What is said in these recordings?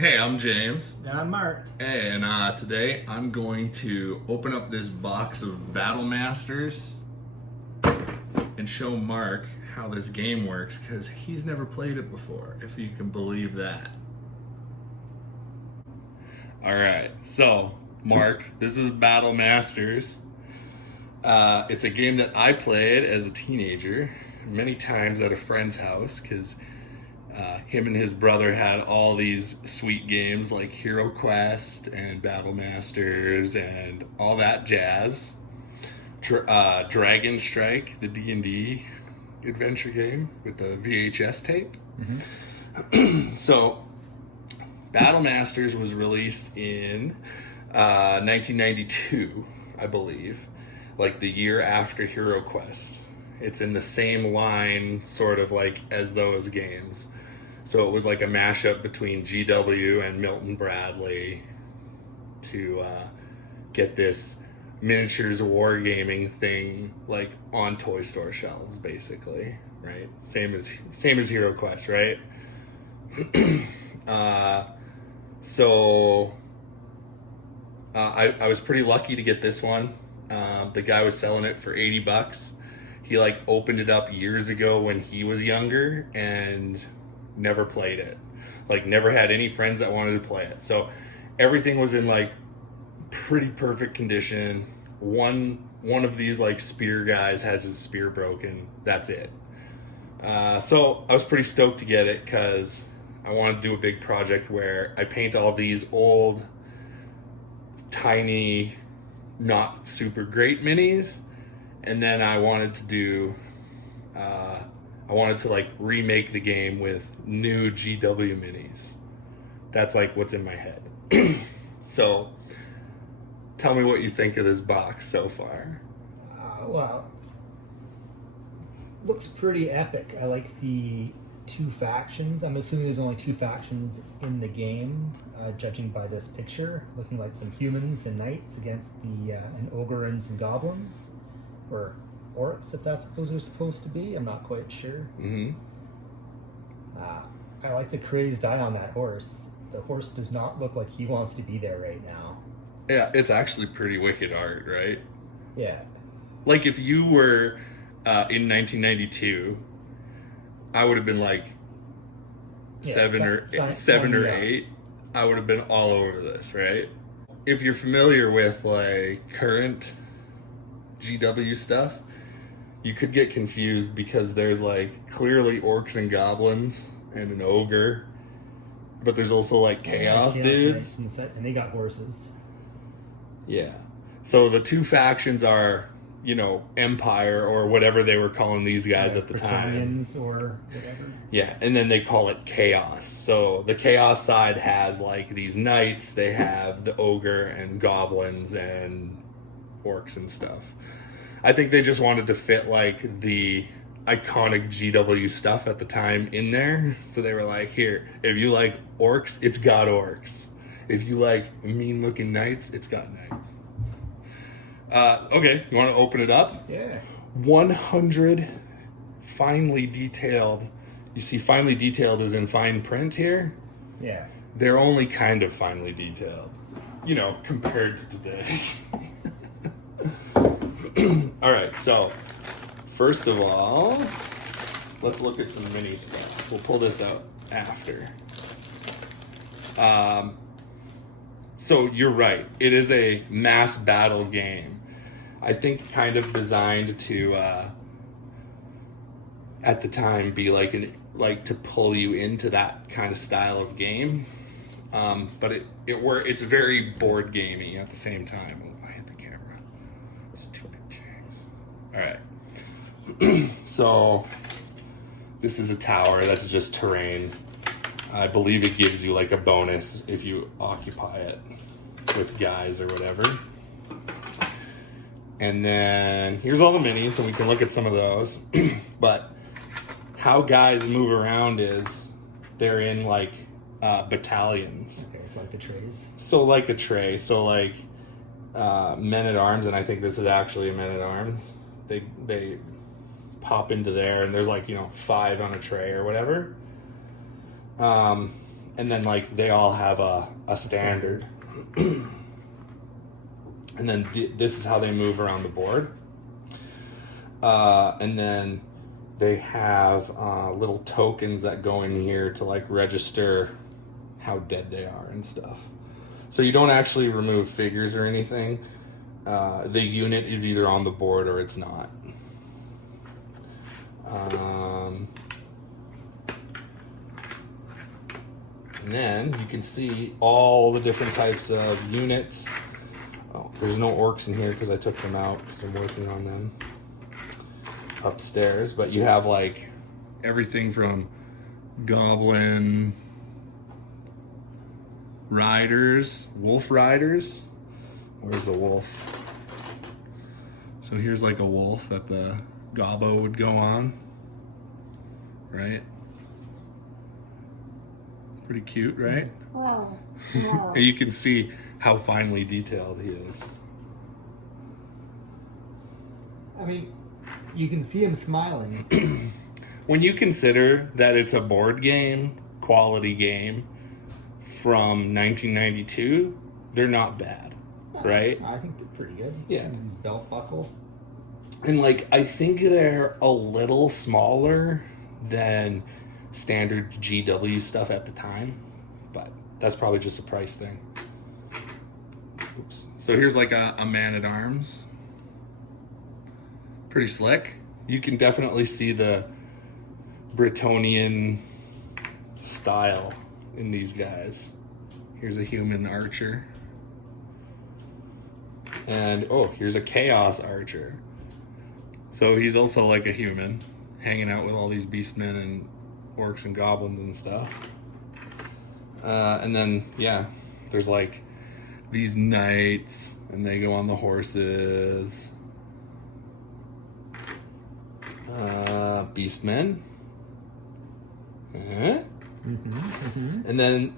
Hey, I'm James. And I'm Mark. Hey, and today I'm going to open up this box of Battle Masters and show Mark how this game works because he's never played it before, if you can believe that. Alright, so Mark, this is Battle Masters. It's a game that I played as a teenager many times at a friend's house because him and his brother had all these sweet games like Hero Quest and Battle Masters and all that jazz. Dragon Strike, the D&D adventure game with the VHS tape. Mm-hmm. So, Battle Masters was released in 1992, I believe, like the year after Hero Quest. It's in the same line, sort of like as those games. So it was like a mashup between GW and Milton Bradley to get this miniatures wargaming thing like on toy store shelves, basically, right? Same as Hero Quest, right? So I was pretty lucky to get this one. The guy was selling it for $80. He like opened it up years ago when he was younger and never played it. Like never had any friends that wanted to play it. So everything was in like pretty perfect condition. One of these like spear guys has his spear broken. That's it. So I was pretty stoked to get it because I wanted to do a big project where I paint all these old, tiny, not super great minis, and then I wanted to do like remake the game with new GW minis. That's like what's in my head. So tell me what you think of this box so far. Well, looks pretty epic. I like the two factions. I'm assuming there's only two factions in the game, judging by this picture. Looking like some humans and knights against an ogre and some goblins. Or orcs, if that's what those are supposed to be. I'm not quite sure. Mm-hmm. I like the crazed eye on that horse. The horse does not look like he wants to be there right now. Yeah, it's actually pretty wicked art, right? Yeah. Like if you were in 1992, I would have been like seven or eight. I would have been all over this, right? If you're familiar with like current GW stuff, you could get confused because there's like clearly orcs and goblins and an ogre, but there's also like chaos dudes, and they got horses. Yeah. So the two factions are, Empire or whatever they were calling these guys at the time. Or whatever. Yeah, and then they call it Chaos. So the Chaos side has like these knights, they have the ogre and goblins and orcs and stuff. I think they just wanted to fit like the iconic GW stuff at the time in there. So they were like, here, if you like orcs, it's got orcs. If you like mean looking knights, it's got knights. Okay, you want to open it up? Yeah. 100 finely detailed. You see finely detailed is in fine print here? Yeah. They're only kind of finely detailed, compared to today. All right, so first of all, let's look at some mini stuff. We'll pull this out after. So you're right. It is a mass battle game. I think kind of designed to, at the time, be like to pull you into that kind of style of game. But it's very board gamey at the same time. Oh, I hit the camera. Stupid James. All right. So this is a tower. That's just terrain. I believe it gives you like a bonus if you occupy it with guys or whatever. And then here's all the minis, so we can look at some of those. But how guys move around is they're in like battalions. Okay, it's like the trays. So like a tray. So like men at arms, and I think this is actually a men at arms. They pop into there, and there's like 5 on a tray or whatever. And then like they all have a standard. And then this is how they move around the board. And then they have little tokens that go in here to like register how dead they are and stuff. So you don't actually remove figures or anything. The unit is either on the board or it's not. And then you can see all the different types of units. Oh, there's no orcs in here because I took them out because I'm working on them upstairs. But you have like everything from goblin riders, wolf riders. Where's the wolf? So here's like a wolf that the gobbo would go on, right? Pretty cute, right? Wow. Wow. And you can see how finely detailed he is. I mean, you can see him smiling. When you consider that it's a board game, quality game from 1992, they're not bad, right? I think they're pretty good. Yeah. His belt buckle. And like, I think they're a little smaller than standard GW stuff at the time, but that's probably just a price thing. Oops. So here's like a man-at-arms. Pretty slick. You can definitely see the Bretonian style in these guys. Here's a human archer. And oh, here's a chaos archer. So he's also like a human, hanging out with all these beastmen and orcs and goblins and stuff. And then, yeah, there's like these knights, and they go on the horses. Beastmen. And then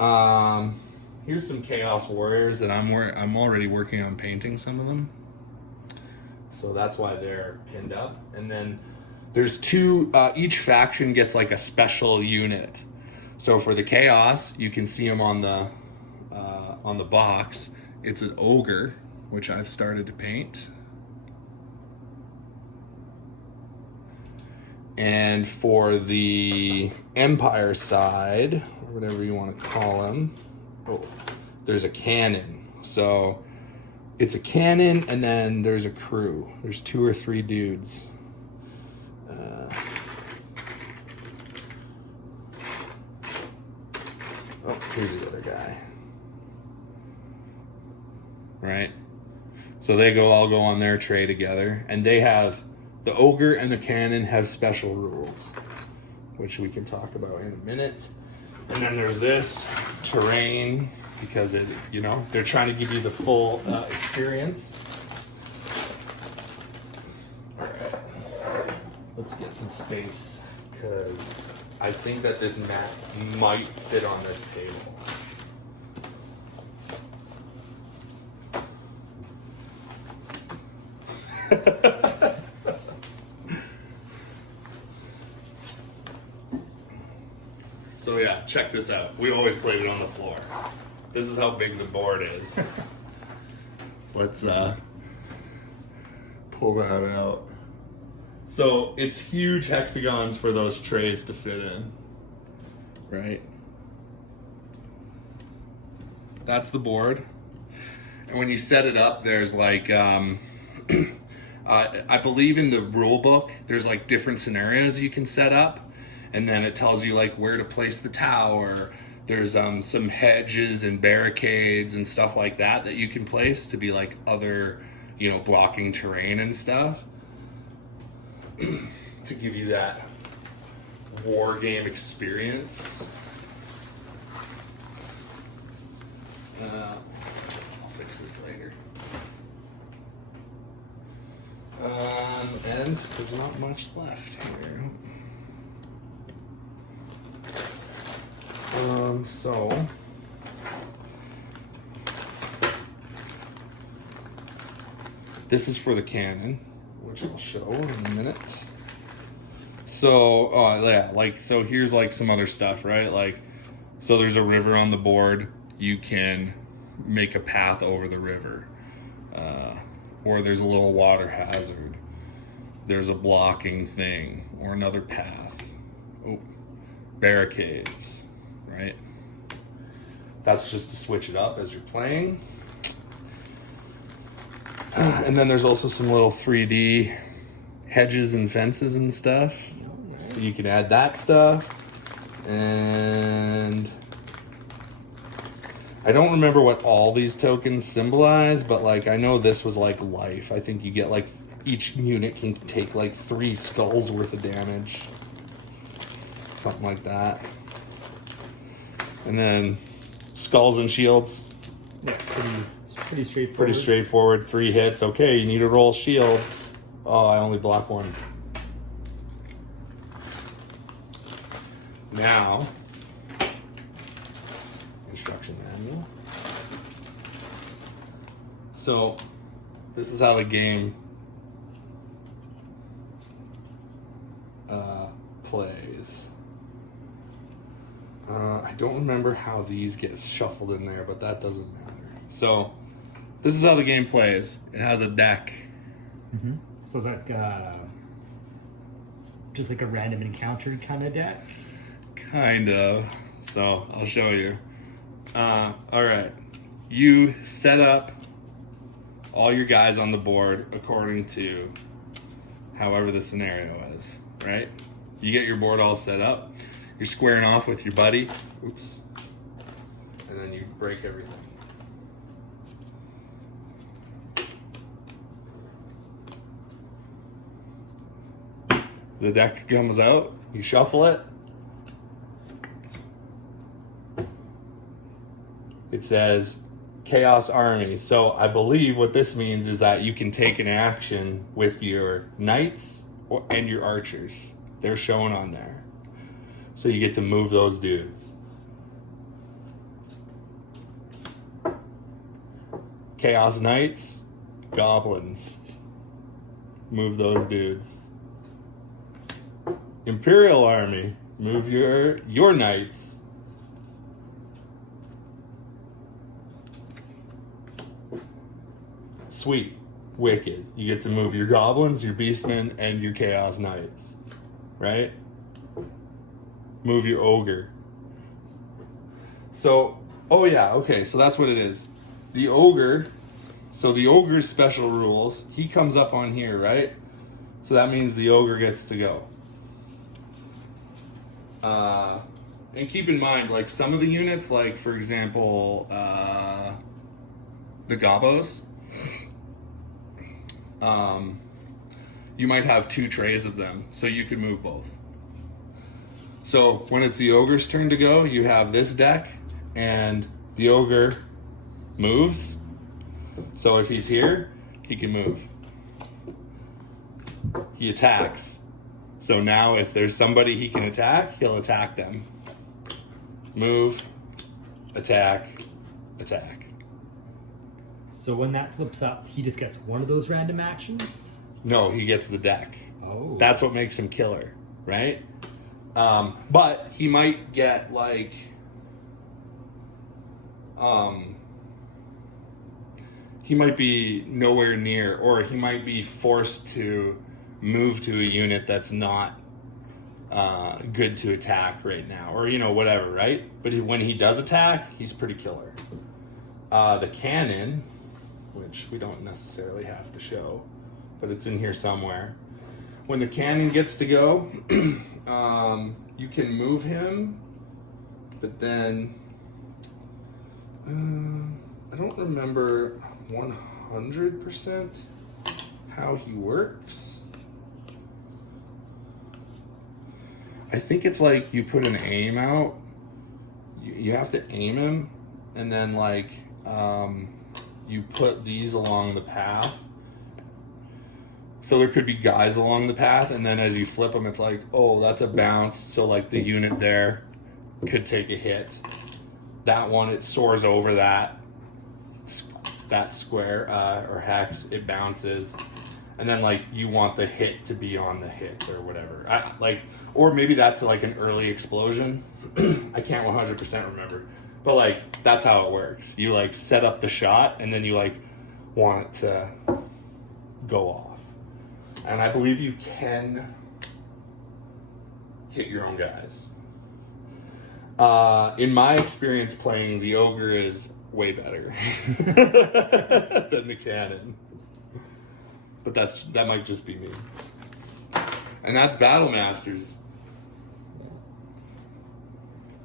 here's some Chaos Warriors that I'm already working on painting some of them. So that's why they're pinned up. And then there's two, each faction gets like a special unit. So for the Chaos, you can see them on the box. It's an ogre, which I've started to paint. And for the Empire side, or whatever you want to call them, there's a cannon. So it's a cannon, and then there's a crew. There's 2 or 3 dudes. Here's the other guy. Right? So they all go on their tray together, and they have, the ogre and the cannon have special rules, which we can talk about in a minute. And then there's this terrain, because it, they're trying to give you the full experience. All right, let's get some space, because I think that this map might fit on this table. So yeah, check this out. We always played it on the floor. This is how big the board is. Let's pull that out. So it's huge hexagons for those trays to fit in, right? That's the board. And when you set it up, there's like, I believe in the rule book, there's like different scenarios you can set up. And then it tells you like where to place the tower. There's some hedges and barricades and stuff like that you can place to be like other, blocking terrain and stuff. To give you that war game experience. I'll fix this later. And there's not much left here. So this is for the cannon, which I'll show in a minute. So, so here's like some other stuff, right? Like So there's a river on the board. You can make a path over the river. Or there's a little water hazard. There's a blocking thing or another path. Oh, barricades, right? That's just to switch it up as you're playing. And then there's also some little 3D hedges and fences and stuff. So you can add that stuff. And I don't remember what all these tokens symbolize, but like I know this was like life. I think you get like each unit can take like 3 skulls worth of damage. Something like that. And then skulls and shields. Yeah, pretty straightforward. Pretty straightforward. 3 hits. Okay, you need to roll shields. Oh, I only block 1. Now, instruction manual. So, this is how the game plays. I don't remember how these get shuffled in there, but that doesn't matter. So, this is how the game plays. It has a deck. Mm-hmm. So it's like just like a random encounter kind of deck. Kind of. So, I'll show you. All right. You set up all your guys on the board according to however the scenario is, right? You get your board all set up. You're squaring off with your buddy. Oops. And then you break everything. The deck comes out. You shuffle it. It says Chaos Army. So I believe what this means is that you can take an action with your knights and your archers. They're shown on there. So you get to move those dudes. Chaos Knights, goblins. Move those dudes. Imperial Army, move your knights. Sweet. Wicked. You get to move your goblins, your beastmen, and your chaos knights. Right? Move your ogre. So, oh yeah, okay, so that's what it is. The ogre, so the ogre's special rules, he comes up on here, right? So that means the ogre gets to go. And keep in mind, like some of the units, like for example, the gobos, you might have 2 trays of them, so you could move both. So when it's the ogre's turn to go, you have this deck, and the ogre moves. So if he's here, he can move. He attacks. So now if there's somebody he can attack, he'll attack them. Move, attack, attack. So when that flips up, he just gets one of those random actions? No, he gets the deck. Oh. That's what makes him killer, right? But he might get like, he might be nowhere near, or he might be forced to move to a unit that's not good to attack right now, or whatever, right? But when he does attack, he's pretty killer. The cannon, which we don't necessarily have to show, but it's in here somewhere. When the cannon gets to go, you can move him, but then I don't remember 100% how he works. I think it's like you put an aim out. You have to aim him, and then like you put these along the path. So there could be guys along the path, and then as you flip them, it's like, oh, that's a bounce. So like the unit there could take a hit. That one, it soars over that square or hex. It bounces, and then like you want the hit to be on the hit or whatever. Or maybe that's like an early explosion. I can't 100% remember, but like that's how it works. You like set up the shot, and then you like want it to go off. And I believe you can hit your own guys. In my experience playing, the ogre is way better than the cannon. But that might just be me. And that's Battle Masters.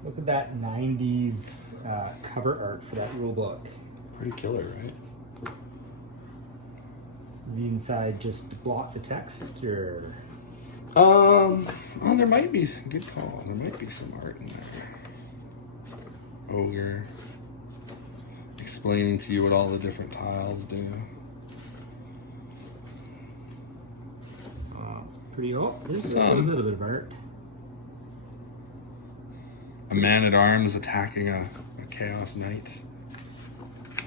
Look at that 90s cover art for that rule book. Pretty killer, right? Is the inside just blocks of text, or? Well, there might be, good call. There might be some art in there. Ogre. Explaining to you what all the different tiles do. Oh, it's pretty old. There's a Some. little bit of art. A man-at-arms attacking a Chaos Knight.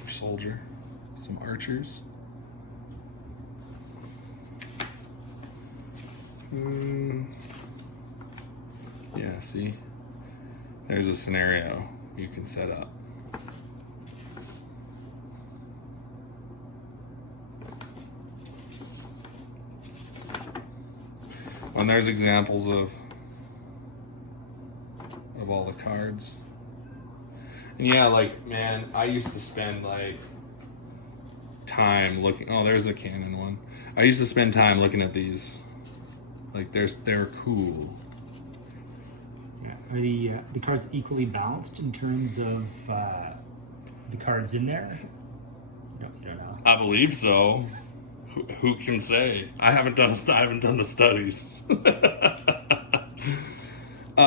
Or soldier. Some archers. Yeah, see? There's a scenario you can set up. And there's examples of all the cards. And yeah, like, man, I used to spend like time looking. Oh, there's a cannon one. I used to spend time looking at these. Like, they're cool. Yeah. Are the cards equally balanced in terms of the cards in there? No, you don't know. I believe so. Who can say? I haven't done the studies.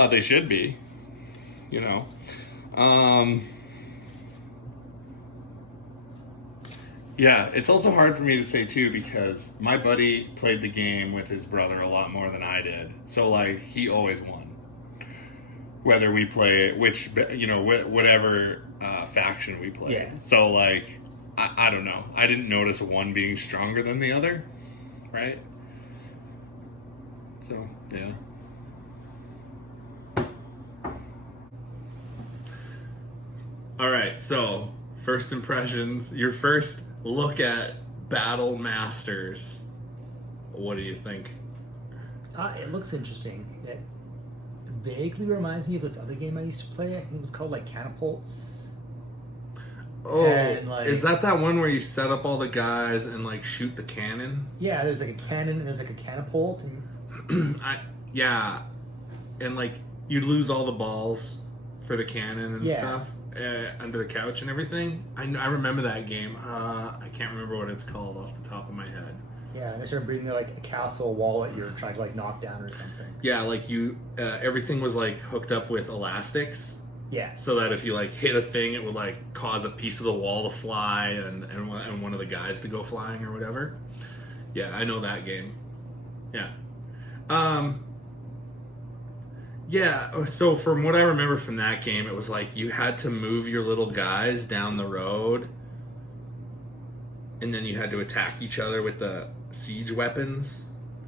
They should be, you know. Yeah, it's also hard for me to say too because my buddy played the game with his brother a lot more than I did. So like he always won. Whether we play whatever faction we play. Yeah. So like I don't know. I didn't notice one being stronger than the other, right? So, yeah. All right, so first impressions, your first look at Battle Masters. What do you think? It looks interesting. It vaguely reminds me of this other game I used to play. I think it was called like Catapults. Oh, And, like- is that one where you set up all the guys and like shoot the cannon? Yeah, there's like a cannon and there's like a catapult. And Yeah, and like you'd lose all the balls for the cannon and Yeah. stuff under the couch and everything. I remember that game. I can't remember what it's called off the top of my head. yeah, and I started bringing like a castle wall that you're trying to like knock down or something. Yeah, like you, everything was like hooked up with elastics. Yeah. So that if you like hit a thing, it would like cause a piece of the wall to fly and one of the guys to go flying or whatever. Yeah, I know that game. Yeah. Yeah, so from what I remember from that game, it was like you had to move your little guys down the road and then you had to attack each other with the siege weapons.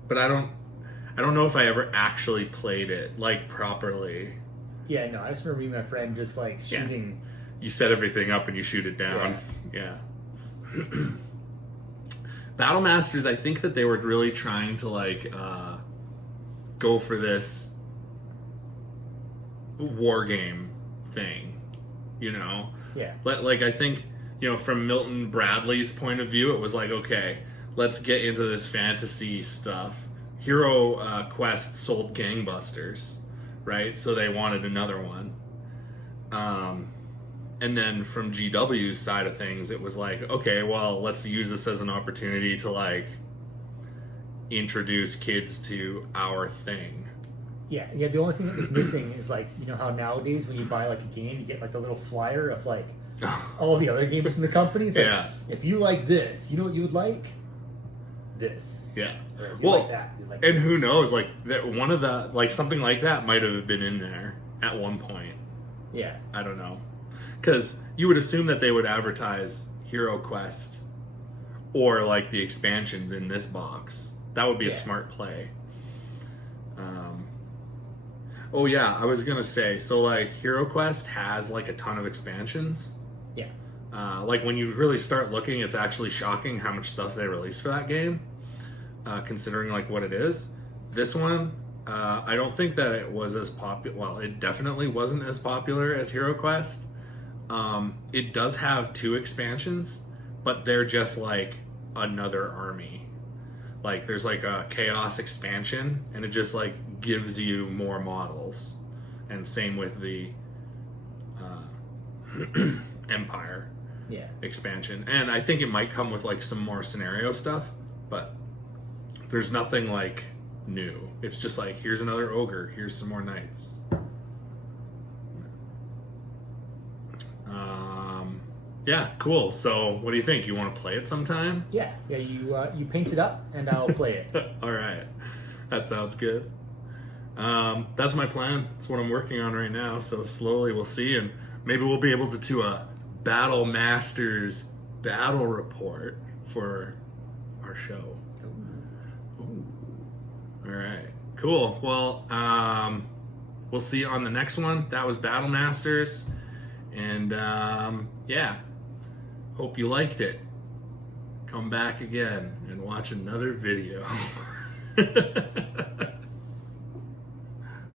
But I don't know if I ever actually played it like properly. Yeah, no, I just remember me and my friend just like Yeah. shooting. You set everything up and you shoot it down. Yeah. Battle Masters, I think that they were really trying to like go for this war game thing, you know? Yeah. Like I think, you know, from Milton Bradley's point of view, it was like, okay, let's get into this fantasy stuff. Hero Quest sold gangbusters, right? So they wanted another one. And then from GW's side of things, it was like, okay, well, let's use this as an opportunity to like introduce kids to our thing. Yeah, the only thing that was missing is like, you know how nowadays when you buy like a game, you get like a little flyer of like all the other games from the company. It's like, Yeah. if you like this, you know what you would like? This. Yeah. Or if you Well, like that, you like and this. who knows, like that one of the like something like that might have been in there at one point. Yeah. I don't know, because you would assume that they would advertise Hero Quest or like the expansions in this box. That would be a Yeah. smart play. Oh yeah, I was gonna say, so like Hero Quest has like a ton of expansions. Yeah. Like when you really start looking, it's actually shocking how much stuff they released for that game, considering like what it is. This one, I don't think that it was as popular. Well, it definitely wasn't as popular as Hero Quest. It does have 2 expansions, but they're just like another army. Like there's like a Chaos expansion, and it just like gives you more models, and same with the Empire Yeah. expansion. And I think it might come with like some more scenario stuff, but there's nothing like new. It's just like, here's another ogre, here's some more knights. Yeah, cool. So what do you think? You want to play it sometime? Yeah. You paint it up, and I'll play it. All right, that sounds good. That's my plan. That's what I'm working on right now. So slowly we'll see, and maybe we'll be able to do a Battle Masters battle report for our show. Ooh. All right, cool. Well, we'll see you on the next one. That was Battle Masters, and yeah, hope you liked it. Come back again and watch another video.